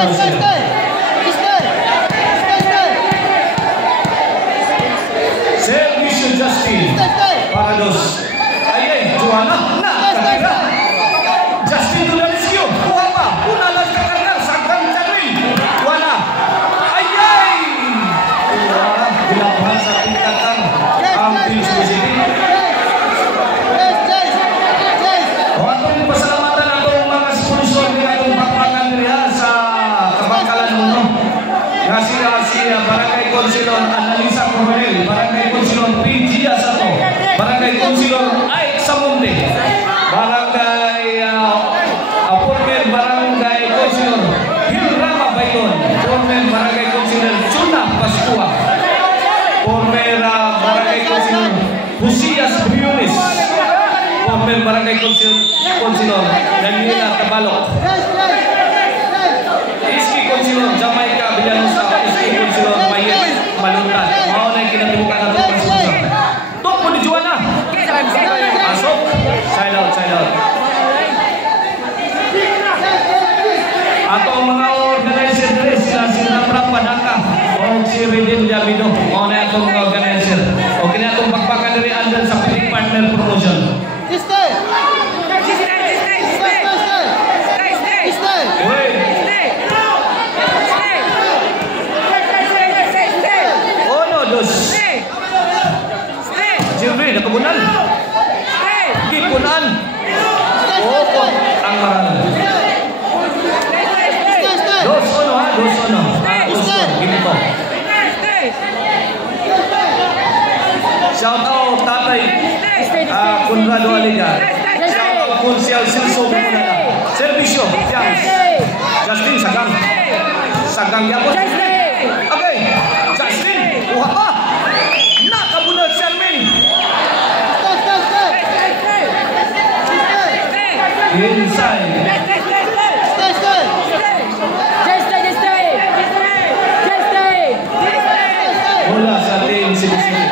Bunal sila. Servicio Justin. Para dos. Ay, Joanna. Nakakira. Justin to the rescue. Kuha pa. Punalas ka karga. Sagkan Charmin. Joanna. Ay. Bilapan sa tingkatan. Ang Team Cebu City. Atong pasalamatan atong mga sponsor ni atong bakbakan nila sa Kabangkalan Muno. Nga sila Barangay Councilor Analisa Coronel, Barangay Councilor PG Asato, Barangay Councilor Ay Samunde, Barangay former Barangay Councilor Hilrama Bayon, former Barangay Councilor Chuna Pascua, former Barangay Councilor Busias Briones, former Barangay Councilor Daniela Tabalok, Iski Councilor Jamaica Villanusa, Iski Councilor Mayet Maluntan. Mau na kinatibukan natin ang sponsor. Tok po ni Joanna. Asok. Side out. Ato ang mga organizer diri sila Prapadaka o si Redin Javido. Mau na itong mga organizer. O kina itong pagpakan diri andal sa partner promotion. Jimmy, nakabunal. Gipunan. Opo, ang marami. Dos ono. Ginito. Shout out tatay Conrado Aliga. Shout out Consial Silso Bumunala. Servisyo, Jams. Justin, Sagang yapon. Okay, Justin, kuha pa. Nakabunal si Armin. Inside. Bola sa Team Cebu City.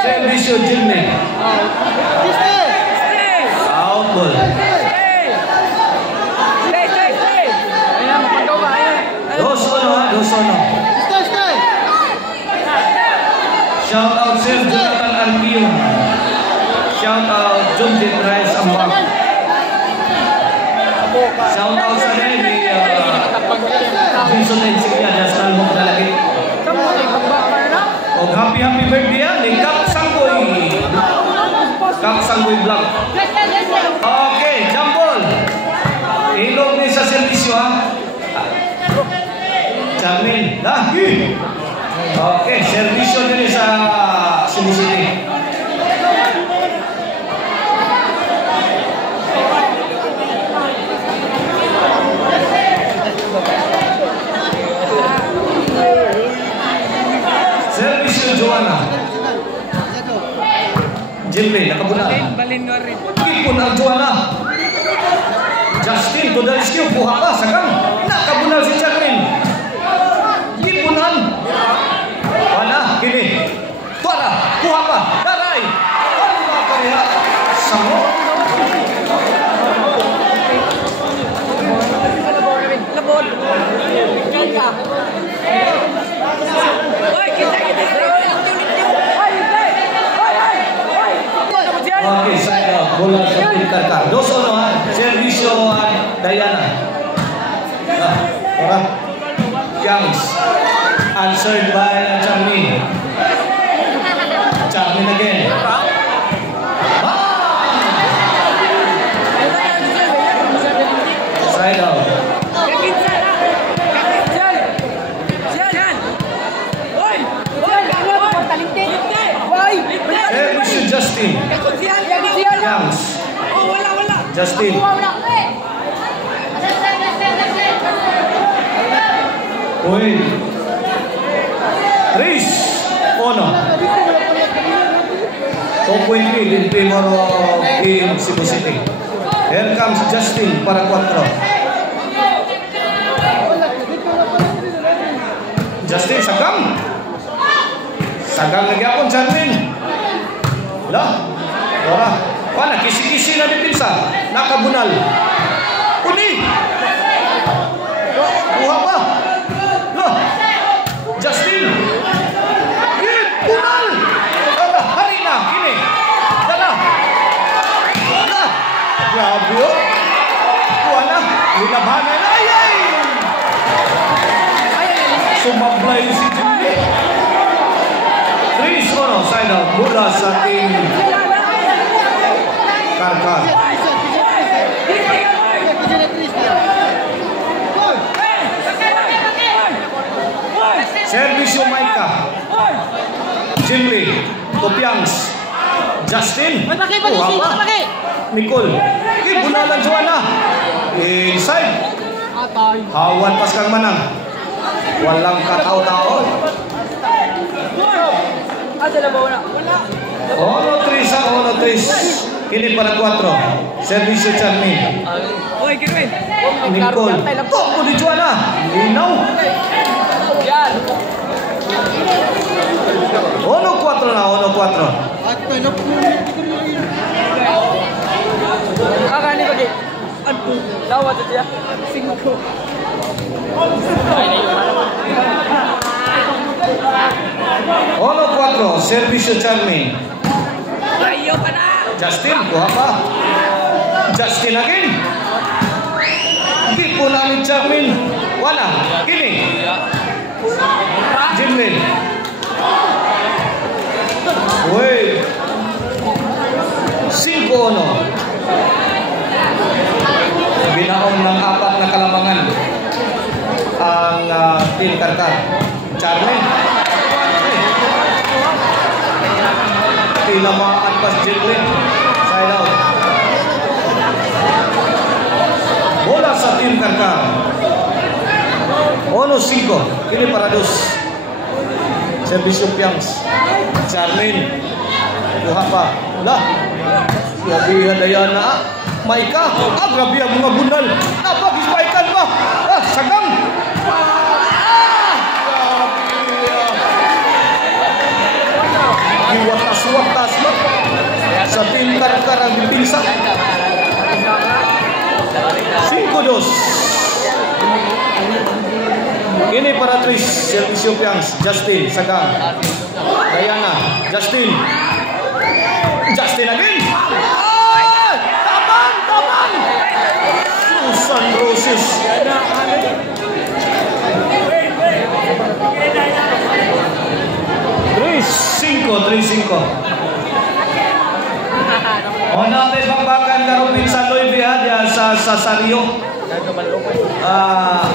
Servisyo Jimmy. Out ball. Dos ono. Shout out Sir Jonathan Arpion. Shout out John J. Rice Ambang. Shout out sa ni Vincent Ensignia National Home Dalagit. O happy birthday ni Kap Sanggoy Vlog. Okay, jambol. Ilog ni sa servisyo ha. Charmin. Okay, servisyo din sa Cebu City. Servisyo Joanna. Jimmy, nakabunal. Ipon ang Joanna. Justin, to the rescue. Kuha ka, Sagang. Nakabunal si Charmin. Ipunan. Wala, kini. Tuara, kuha pa. Daray. Wala kaya. Samo. Labon. Okay, saya bola sa Pintarka. Dos ono ha. Servisyo Diana. Ora. Gangs. Answered by Charmin. Charmin again. Side out. Servisyo Justin. Gangs. Justin. Uy. Tris. Ono. 2.3 in favor of Team Cebu City. Here comes Justin para 4. Justin, Sagang lagi akong Charmin. Lah. Ora. Wala, kisi-kisi na ni Pinsa. Nakabunal. Uni. kuha pa. Lah, Justin. Punal. Hari na, kini. Dala. Lah, grabe oh. Kuha na. Linabanan. Ay! Sumablay si Jimmy. 3-0 side out mula sa team Karkar. Servisyo Maika. Jimmy. Topiangs. Justin. Nicole. Bunalan Joanna. Inside. Hawan pas kang manang. Walang katao-tao. Ono 3. Kini para 4. Servisyo Charmin. Nicole. Kok di Joanna. Linaw. Ono 4 na. Ono 4. Kakak ni bagi. Aduh, lawat dia. Singapura. Ono 4, servisyo Charmin. Ayo pana. Justin, kuha pa. Justin again. Di po namin Charmin. Wala. Kini. Jimlin. Wait. 5-1. Binaon ng 4 na kalamangan ang team Karkar. Charmin. Tinamaan pas Jimlin. Side out. Bola sa team Karkar. Ono 5. Kini para 2. Servisyo Piangs. Charmin. Kuha pa. Lah. Grabe daya na. Maika. Grabe ang mga bunal. Napag-ispaikan ba? Sagang. Iwatas-watas ba? Sa team Karkar ang dipinsa. 5-2. Ini para 3. Servisyo Piangs. Justin. Sagang. Diana. Justin. Justin again. Taman. Susan Roses. 3-5. O natin pagbakan karupin sa Loy Bihadya sa Sasario.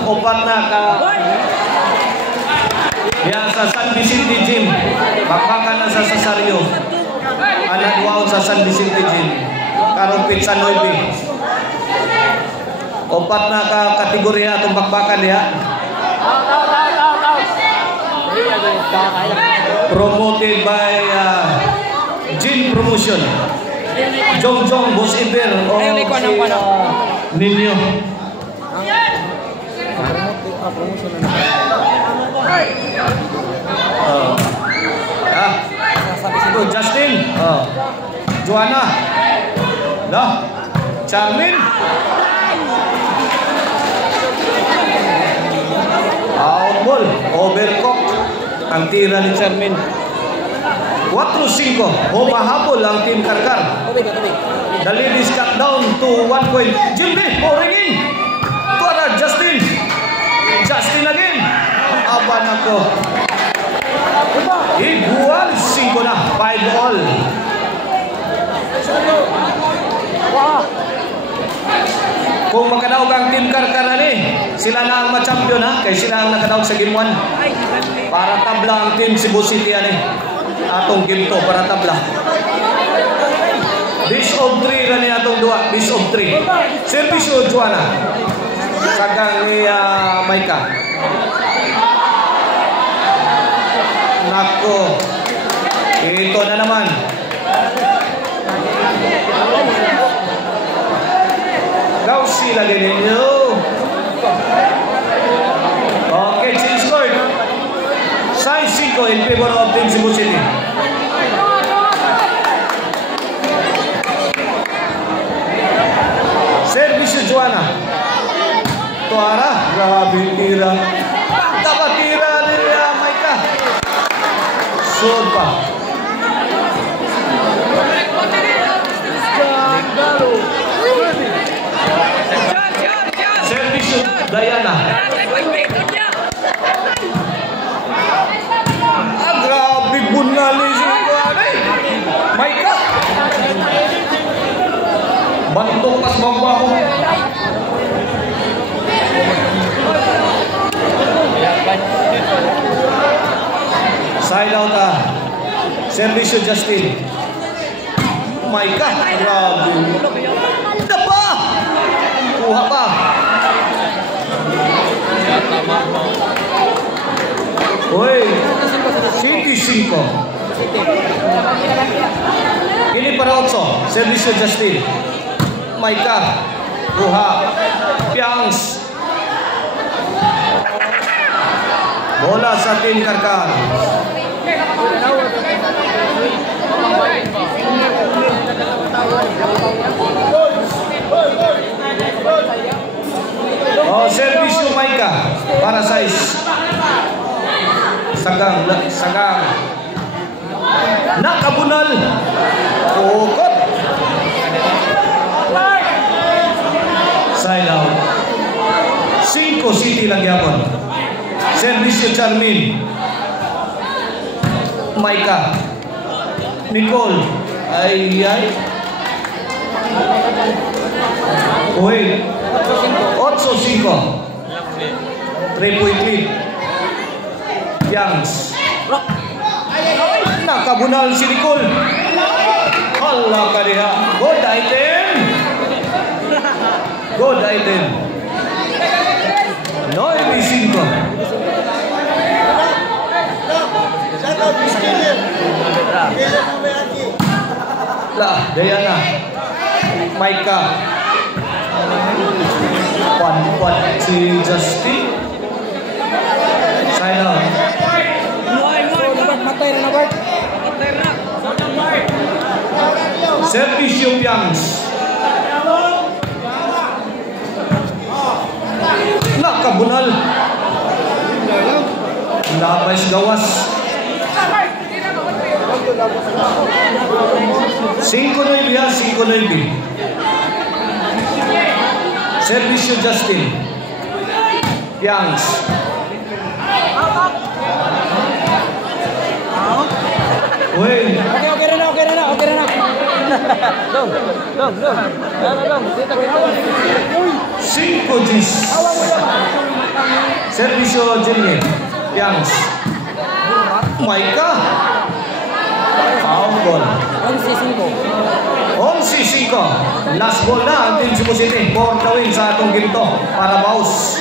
Opat na ka. Yan sa San Vicente Gym. Pagbakan na sa Sasario. Anadwaw sa San Vicente Gym. Karupin sa Loy Bih. Opat na ka kategorya itong bakbakan ya. Promoted by Gin Promotion. Jong Boss Iber o si Ninyo. Justin. Joanna. Lah. Charmin. Out ball. Overcock. Ang tira ni Charmin. 4-5. Humahabol ang team Karkar. The lead is cut down to 1 point. Jimmy pouring in. Para Justin. Justin again. Aban ako. Igual 5 na. 5-all. Kung makadaog ang team Karkar na ni, sila na ang ma-champion ha. Kaya sila ang nakadaog sa game 1. Para tabla ang team Cebu City ani. Atong game 2 para tabla. Base of 3 na ni atong 2. Base of 3. Servisyo Joanna. Sagang ni Maika. Nako. Ito na naman. Gausi lagi ninyo. Okay, change court. Size 5 in favor of Team Cebu City. Servisyo Joanna. Tuara. grabe tira. Dapat tira niya, Maika. Sud pa. Service Diana. Grabe bunali si Maika. Bantok pas magbaho. Side out Servicio Justin. Maika, grabe. Dapa! Kuha pa. Uy, City 5. Ini para 8. Servicio Justin. Maika, kuha. Piangs. Bola sa Team Karkar. Oh, Servicio Maika para size. Sagang. Nakabunal. Ukot. Side out. 5 City lang yapon. Servicio Charmin. Maika. Nicole. Ay. Uy. 8-5. 3-point lead. Piangs. Nakabunal si Nicole. Hala ka diha. Good item. Good item. 9-5. Lah, Diana. Maika. Pan si Justin. Sign out. Servicio Piangs. Nakabunal. Labas gawas. 5-9. Servicio Justin. Piangs. Wait. Okay na. Dong. 5 G's. Servicio Jimmy. Piangs. Maika. Out ball. 11-5. Last ball na ang Team Cebu City. For the win sa atong ginto para mouse.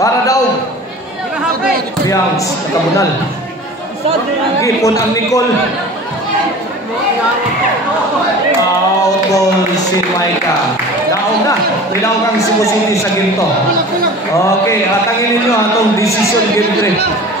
Para daw. Piangs, nakabunal. Gipon ang Nicole. Out ball si Maika. Daog na. Lilaw kang Cebu City sa ginto. Okay, atangin ninyo atong decision game 3.